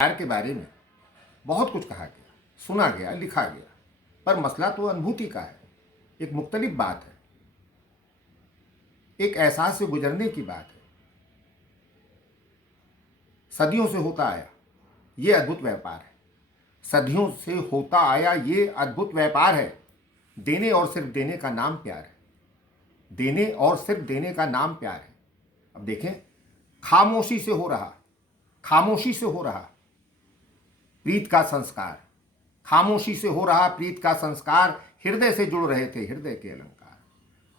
प्यार के बारे में बहुत कुछ कहा गया, सुना गया, लिखा गया, पर मसला तो अनुभूति का है। एक मुख्तलिफ बात है, एक एहसास से गुजरने की बात है। सदियों से होता आया ये अद्भुत व्यापार है। सदियों से होता आया ये अद्भुत व्यापार है। देने और सिर्फ देने का नाम प्यार है। देने और सिर्फ देने का नाम प्यार है। अब देखें, खामोशी से हो रहा, खामोशी से हो रहा प्रीत का संस्कार, खामोशी से हो रहा प्रीत का संस्कार, हृदय से जुड़ रहे थे हृदय के अलंकार।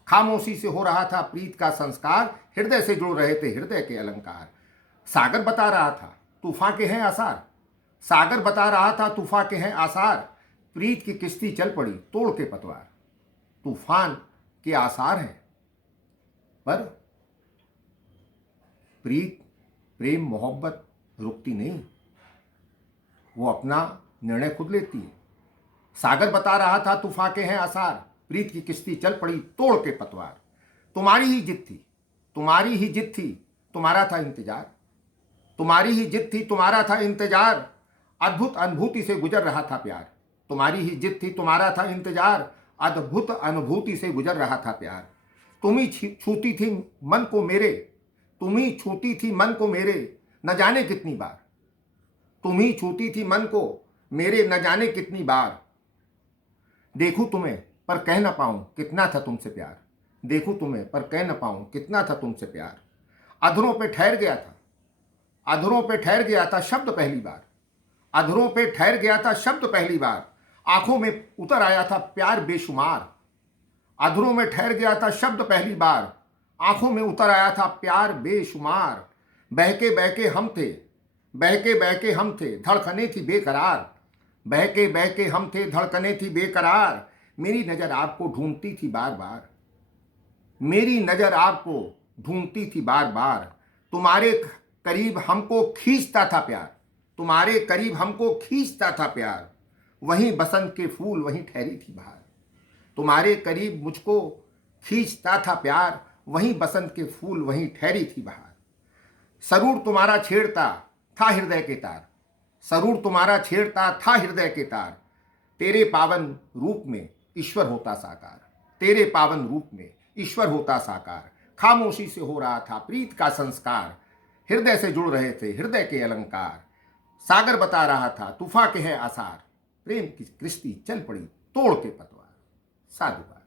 खामोशी से हो रहा था प्रीत का संस्कार, हृदय से जुड़ रहे थे हृदय के अलंकार। सागर बता रहा था तूफान के हैं आसार, सागर बता रहा था तूफान के हैं आसार। प्रीत की किश्ती चल पड़ी तोड़ के पतवार। तूफान के आसार हैं, पर प्रीत, प्रेम, मोहब्बत रुकती नहीं, वो अपना निर्णय खुद लेती है। सागर बता रहा था तूफान के हैं आसार, प्रीत की किश्ती चल पड़ी तोड़ के पतवार। तुम्हारी ही जिद थी, तुम्हारी ही जिद थी, तुम्हारा था इंतजार, तुम्हारी ही जिद थी, तुम्हारा था इंतजार। अद्भुत अनुभूति से गुजर रहा था प्यार। तुम्हारी ही जिद थी, तुम्हारा था इंतजार, अद्भुत अनुभूति से गुजर रहा था प्यार। तुम ही छूती थी मन को मेरे, तुम ही छूती थी मन को मेरे, न जाने कितनी बार। तुम ही छूती थी मन को मेरे, न जाने कितनी बार। देखूं तुम्हें पर कह न पाऊं कितना था तुमसे प्यार। देखूं तुम्हें पर कह न पाऊं कितना था तुमसे प्यार। अधरों पे ठहर गया था, अधरों पे ठहर गया था शब्द पहली बार। अधरों पे ठहर गया था शब्द पहली बार। आंखों में उतर आया था प्यार बेशुमार। अधरों में ठहर गया था शब्द पहली बार। आंखों में उतर आया था प्यार बेशुमार। बहके बहके हम थे, बहके बहके हम थे, धड़कने थी बेकरार। बहके बहके हम थे, धड़कने थी बेकरार। मेरी नजर आपको ढूंढती थी बार बार, मेरी नजर आपको ढूंढती थी बार बार। तुम्हारे करीब हमको खींचता था प्यार, तुम्हारे करीब हमको खींचता था प्यार। वहीं बसंत के फूल वहीं ठहरी थी बहार। तुम्हारे करीब मुझको खींचता था प्यार, वहीं बसंत के फूल वहीं ठहरी थी बहार। सरूर तुम्हारा छेड़ता था हृदय के तार, सरूर तुम्हारा छेड़ता था हृदय के तार। तेरे पावन रूप में ईश्वर होता साकार, तेरे पावन रूप में ईश्वर होता साकार। खामोशी से हो रहा था प्रीत का संस्कार, हृदय से जुड़ रहे थे हृदय के अलंकार। सागर बता रहा था तूफान के हैं आसार, प्रेम की किश्ती चल पड़ी तोड़ के पतवार। साधुवाद।